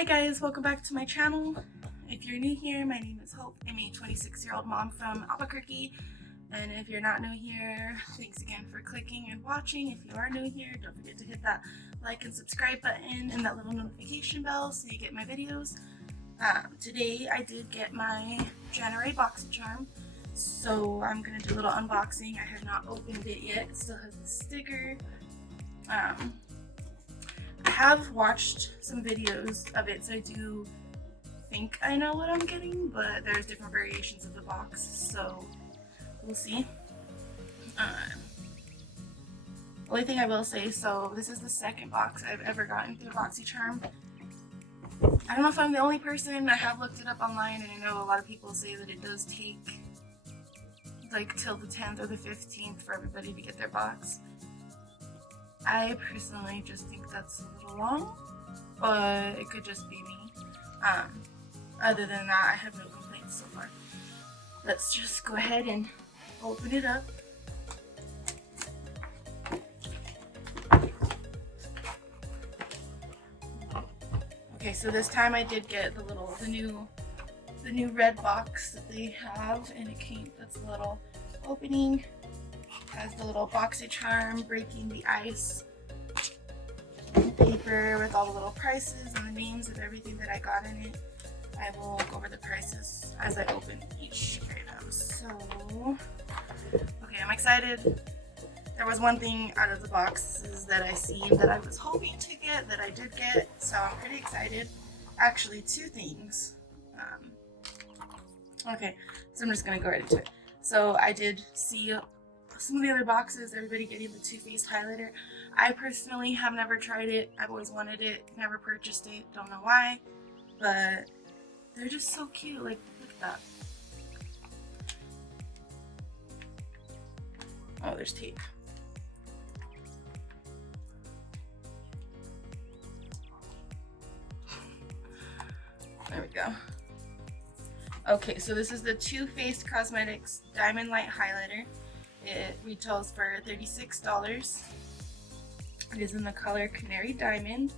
Hi guys, welcome back to my channel. If you're new here, my name is Hope. I'm a 26-year-old mom from Albuquerque. And if you're not new here, thanks again for clicking and watching. If you are new here, don't forget to hit that like and subscribe button and that little notification bell so you get my videos. Today I did get my January Boxy charm, so I'm going to do a little unboxing. I have not opened it yet. It still has the sticker. I have watched some videos of it, so I do think I know what I'm getting, but there's different variations of the box, so we'll see. Only thing I will say, so this is the second box I've ever gotten through Boxy charm. I don't know if I'm the only person. I have looked it up online, and I know a lot of people say that it does take like till the 10th or the 15th for everybody to get their box. I personally just think that's a little long, but it could just be me. Other than that, I have no complaints so far. Let's just go ahead and open it up. Okay, so this time I did get the new red box that they have, and it came, that's the little opening. Has the little Boxy charm breaking the ice paper with all the little prices and the names of everything that I got in it. I will go over the prices as I open each item. So, okay, I'm excited. There was one thing out of the boxes that I seen that I was hoping to get that I did get, so I'm pretty excited. Actually, two things. Okay, so I'm just gonna go right into it. So I did see some of the other boxes, everybody getting the Too Faced highlighter. I personally have never tried it. I've always wanted it, never purchased it, don't know why, but they're just so cute. Like, look at that. Oh, there's tape. There we go. Okay, so this is the Too Faced Cosmetics Diamond Light Highlighter. It retails for $36. It is in the color Canary Diamond.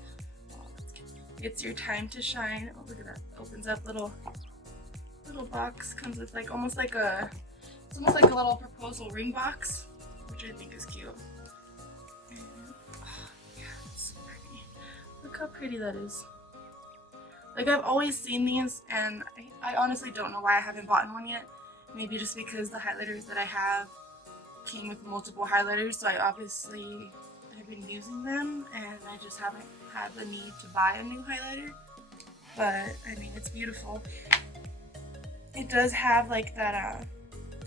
It's your time to shine. Oh, look at that. Opens up little box. Comes with like almost like a little proposal ring box, which I think is cute. And, oh, yeah, it's so pretty. Look how pretty that is. Like, I've always seen these, and I honestly don't know why I haven't bought one yet. Maybe just because the highlighters that I have came with multiple highlighters, so I obviously have been using them, and I just haven't had the need to buy a new highlighter. But I mean, it's beautiful. It does have like that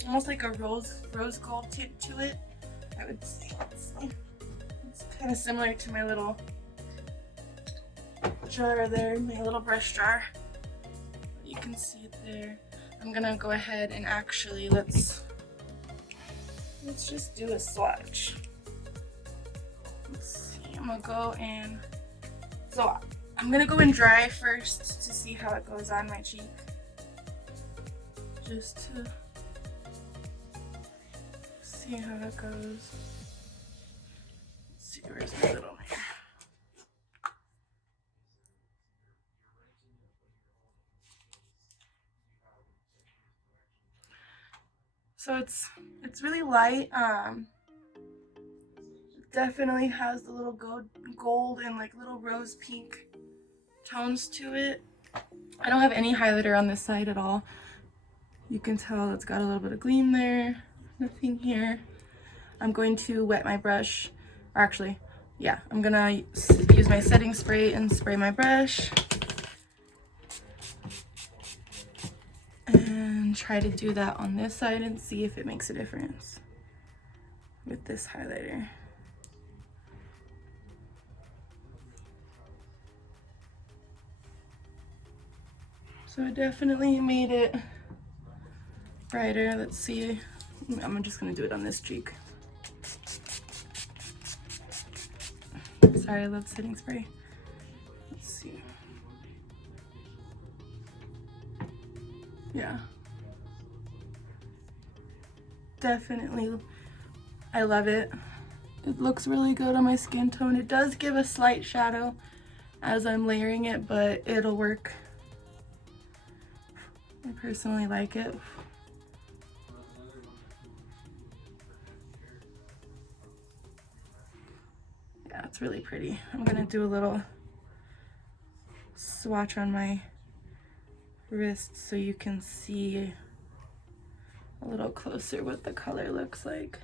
almost like a rose gold tint to it, I would say. It's kind of similar to my little jar there, my little brush jar. You can see it there. I'm gonna go ahead and actually let's just do a swatch. Let's see, I'm gonna go in. So I'm gonna go in dry first to see how it goes on my cheek. Just to see how it goes. Let's see, where's my little mirror? So it's really light. It definitely has the little gold and like little rose pink tones to it. I don't have any highlighter on this side at all. You can tell it's got a little bit of gleam there. Nothing here. I'm going to wet my brush, or actually, yeah, I'm gonna use my setting spray and spray my brush. And try to do that on this side and see if it makes a difference with this highlighter. So it definitely made it brighter. Let's see. I'm just gonna do it on this cheek. Sorry, I love setting spray. Let's see. Yeah. Definitely, I love it. It looks really good on my skin tone. It does give a slight shadow. as I'm layering it, but it'll work. I personally like it. Yeah, it's really pretty. I'm gonna do a little swatch on my wrist so you can see a little closer what the color looks like.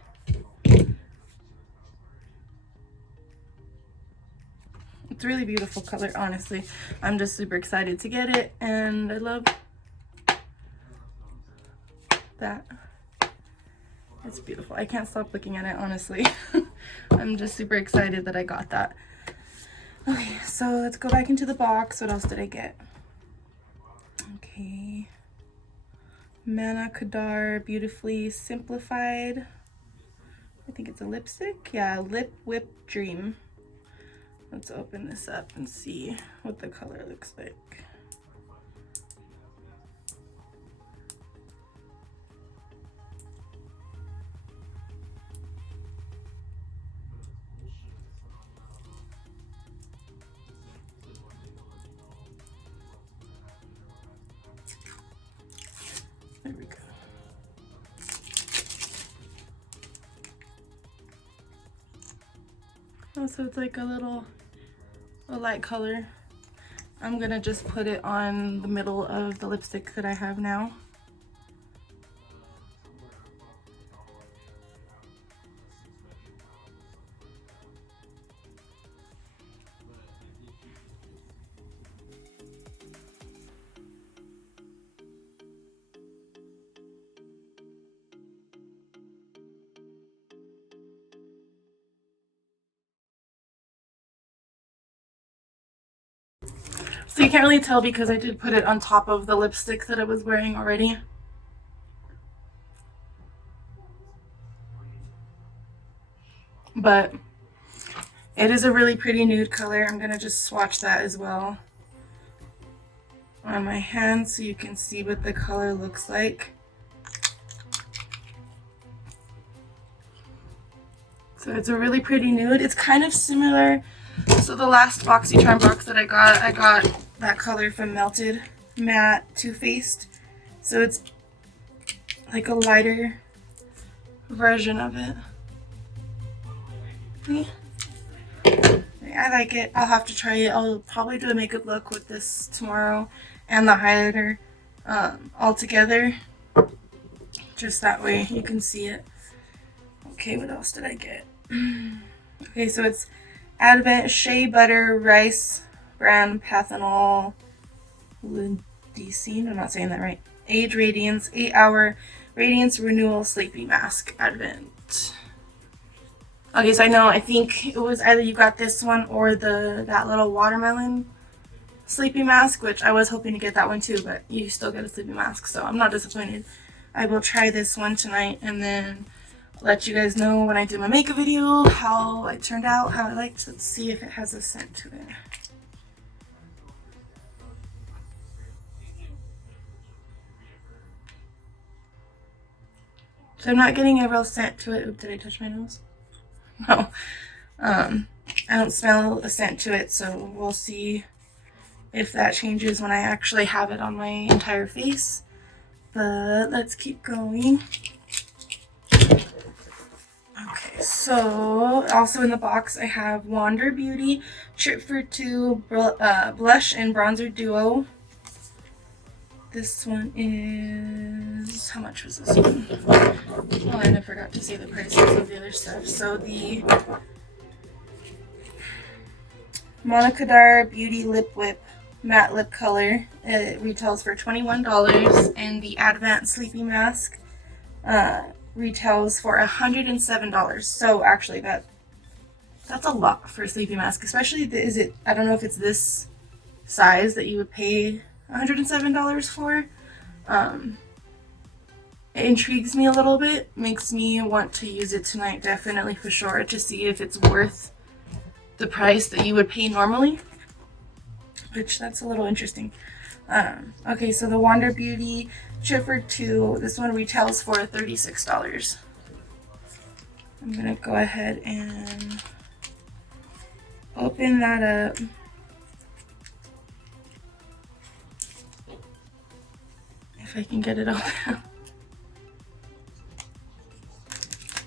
It's a really beautiful color, honestly. I'm just super excited to get it, and I love that. It's beautiful. I can't stop looking at it, honestly. I'm just super excited that I got that. Okay, so let's go back into the box. What else did I get? Okay. Manakadar Beautifully Simplified. I think it's a lipstick. Yeah, Lip Whip Dream. Let's open this up and see what the color looks like. There we go. Oh, so it's like a light color. I'm gonna just put it on the middle of the lipstick that I have now. So you can't really tell because I did put it on top of the lipstick that I was wearing already. But it is a really pretty nude color. I'm gonna just swatch that as well on my hand so you can see what the color looks like. So it's a really pretty nude. It's kind of similar. So the last Boxy Charm box that I got that color from Melted Matte Too Faced. So it's like a lighter version of it. Yeah. I like it. I'll have to try it. I'll probably do a makeup look with this tomorrow and the highlighter all together. Just that way you can see it. Okay, what else did I get? Okay, so it's Advent Shea Butter Rice Bran Pathanol Lindicine. I'm not saying that right. Age Radiance 8-hour Radiance Renewal Sleepy Mask Advent. Okay, so I think it was either you got this one or that little watermelon sleepy mask, which I was hoping to get that one too, but you still get a sleepy mask, so I'm not disappointed. I will try this one tonight and then let you guys know when I do my makeup video how it turned out, how I liked it. Let's see if it has a scent to it. So I'm not getting a real scent to it. Oop, did I touch my nose? No. I don't smell a scent to it, so we'll see if that changes when I actually have it on my entire face. But let's keep going. Okay, so also in the box I have Wander Beauty Trip for Two Blush and Bronzer Duo. This one is, how much was this one? Oh, and I forgot to say the prices of the other stuff. So the Manakadar Beauty Lip Whip Matte Lip Color, it retails for $21, and the Advent Sleepy Mask retails for $107. So actually that's a lot for a sleepy mask, especially I don't know if it's this size that you would pay $107 for. It intrigues me a little bit, makes me want to use it tonight, definitely for sure, to see if it's worth the price that you would pay normally, which that's a little interesting. Okay, so the Wander Beauty Trip for Two, this one retails for $36. I'm gonna go ahead and open that up. If I can get it all down.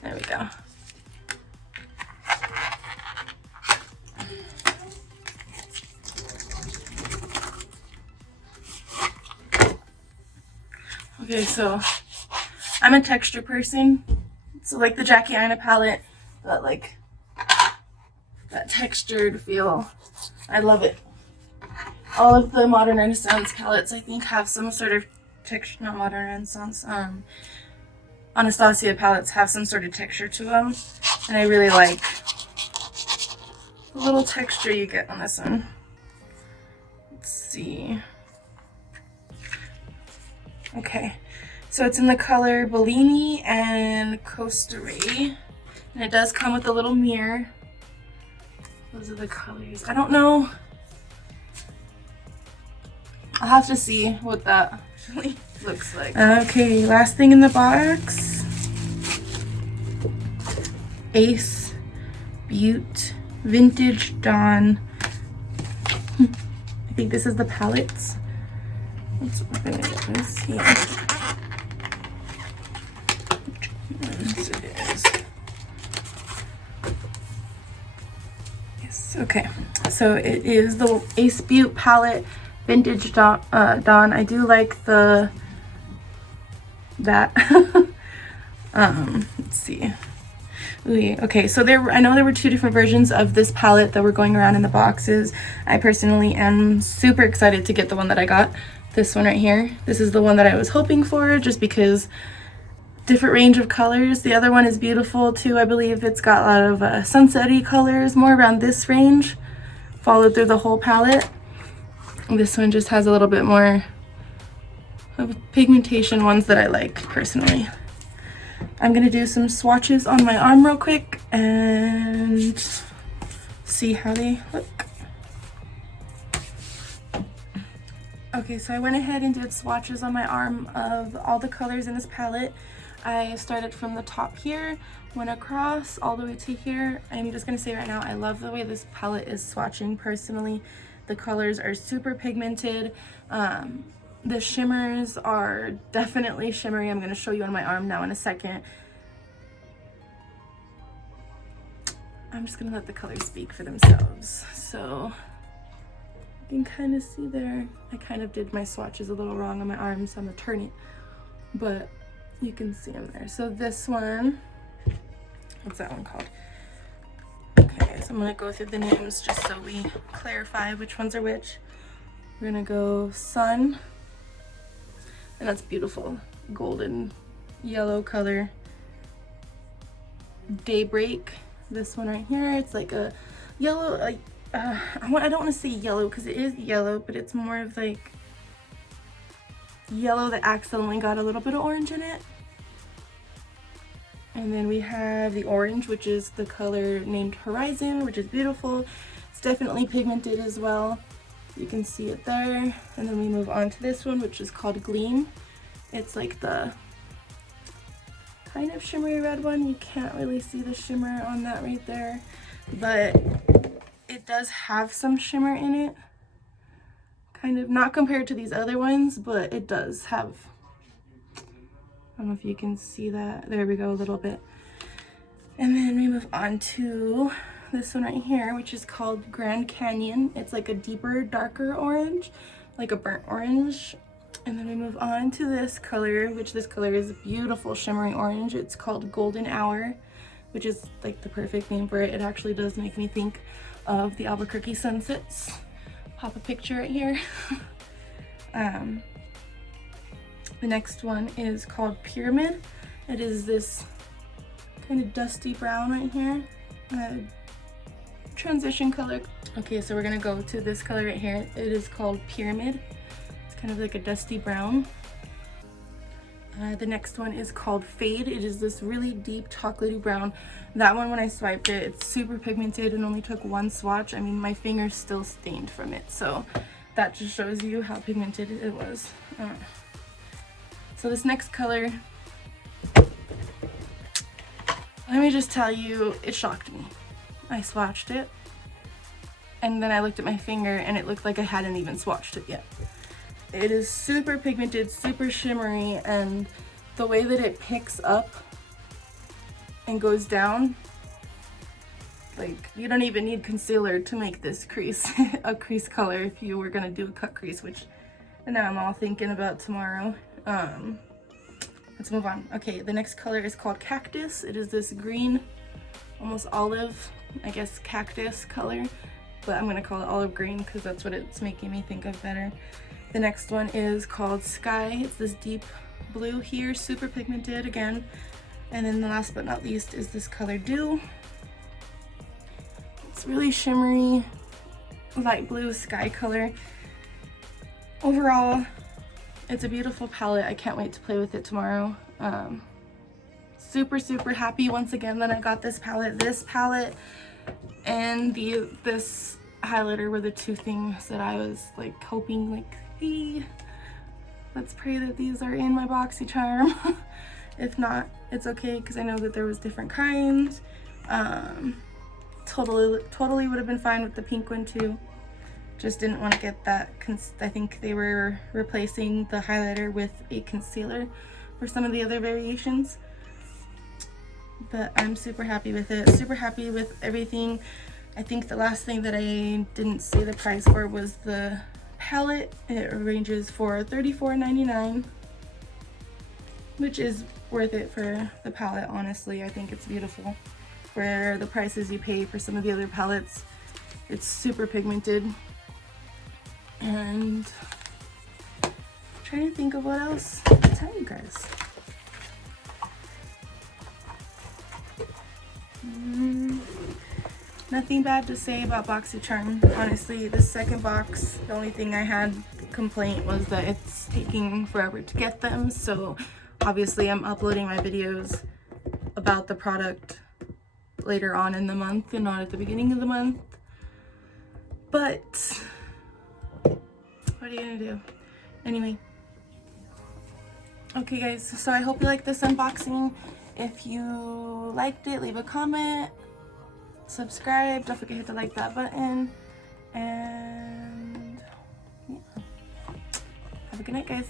There we go. Okay, so I'm a texture person. So like the Jackie Aina palette, that like that textured feel, I love it. All of the Modern Renaissance palettes I think have some sort of texture, not Modern Renaissance, Anastasia palettes have some sort of texture to them, and I really like the little texture you get on this one. Let's see. Okay, so it's in the color Bellini and Costa Ray, and it does come with a little mirror. Those are the colors. I don't know. I'll have to see what that actually looks like. Okay, last thing in the box. Ace Butte Vintage Dawn. I think this is the palettes. Let's open it. Let's see. Which it is. Yes, okay. So it is the Ace Butte palette. Vintage Dawn. I do like that. Let's see. Ooh, okay, so I know there were two different versions of this palette that were going around in the boxes. I personally am super excited to get the one that I got. This one right here. This is the one that I was hoping for, just because different range of colors. The other one is beautiful too. I believe it's got a lot of sunset-y colors, more around this range, followed through the whole palette. This one just has a little bit more of pigmentation, ones that I like personally. I'm going to do some swatches on my arm real quick and see how they look. Okay, so I went ahead and did swatches on my arm of all the colors in this palette. I started from the top here, went across all the way to here. I'm just going to say right now, I love the way this palette is swatching personally. The colors are super pigmented. The shimmers are definitely shimmery. I'm going to show you on my arm now in a second. I'm just going to let the colors speak for themselves. So you can kind of see there. I kind of did my swatches a little wrong on my arm, so I'm going to turn it. But you can see them there. So this one, what's that one called? Okay, so I'm going to go through the names just so we clarify which ones are which. We're going to go Sun, and that's beautiful, golden yellow color. Daybreak, this one right here, it's like a yellow, like, I don't want to say yellow because it is yellow, but it's more of like yellow that accidentally got a little bit of orange in it. And then we have the orange, which is the color named Horizon, which is beautiful. It's definitely pigmented as well. You can see it there. And then we move on to this one, which is called Gleam. It's like the kind of shimmery red one. You can't really see the shimmer on that right there, but it does have some shimmer in it. Kind of, not compared to these other ones, but it does have. I don't know if you can see that. There we go, a little bit. And then we move on to this one right here, which is called Grand Canyon. It's like a deeper, darker orange, like a burnt orange. And then we move on to this color, which this color is a beautiful shimmery orange. It's called Golden Hour, which is like the perfect name for it. It actually does make me think of the Albuquerque sunsets. Pop a picture right here. The next one is called Pyramid. It is this kind of dusty brown right here. Transition color. Okay, so we're gonna go to this color right here. It is called Pyramid. It's kind of like a dusty brown. The next one is called Fade. It is this really deep chocolatey brown. That one, when I swiped it, it's super pigmented and only took one swatch. I mean, my finger's still stained from it, so that just shows you how pigmented it was. So this next color, let me just tell you, it shocked me. I swatched it, and then I looked at my finger and it looked like I hadn't even swatched it yet. It is super pigmented, super shimmery, and the way that it picks up and goes down, like, you don't even need concealer to make this crease a crease color if you were gonna do a cut crease, which now I'm all thinking about tomorrow. Let's move on. Okay, the next color is called Cactus. It is this green, almost olive, I guess cactus color, but I'm gonna call it olive green because that's what it's making me think of better. The next one is called Sky. It's this deep blue here, super pigmented again. And then the last but not least is this color Dew. It's really shimmery, light blue sky color. Overall, it's a beautiful palette. I can't wait to play with it tomorrow. Super, super happy once again that I got this palette. This palette and this highlighter were the two things that I was like hoping, like, hey, let's pray that these are in my Boxy charm. If not, it's okay because I know that there was different kinds. Totally would have been fine with the pink one too. Just didn't want to get that. I think they were replacing the highlighter with a concealer for some of the other variations. But I'm super happy with it. Super happy with everything. I think the last thing that I didn't say the price for was the palette. It ranges for $34.99, which is worth it for the palette, honestly. I think it's beautiful. For the prices you pay for some of the other palettes, it's super pigmented. And I'm trying to think of what else to tell you guys. Nothing bad to say about BoxyCharm. Honestly, the second box, the only thing I had complaint was that it's taking forever to get them. So obviously I'm uploading my videos about the product later on in the month and not at the beginning of the month. But what are you gonna do? Anyway. Okay guys, so I hope you liked this unboxing. If you liked it, leave a comment, subscribe, don't forget to hit the like that button, and yeah. Have a good night guys.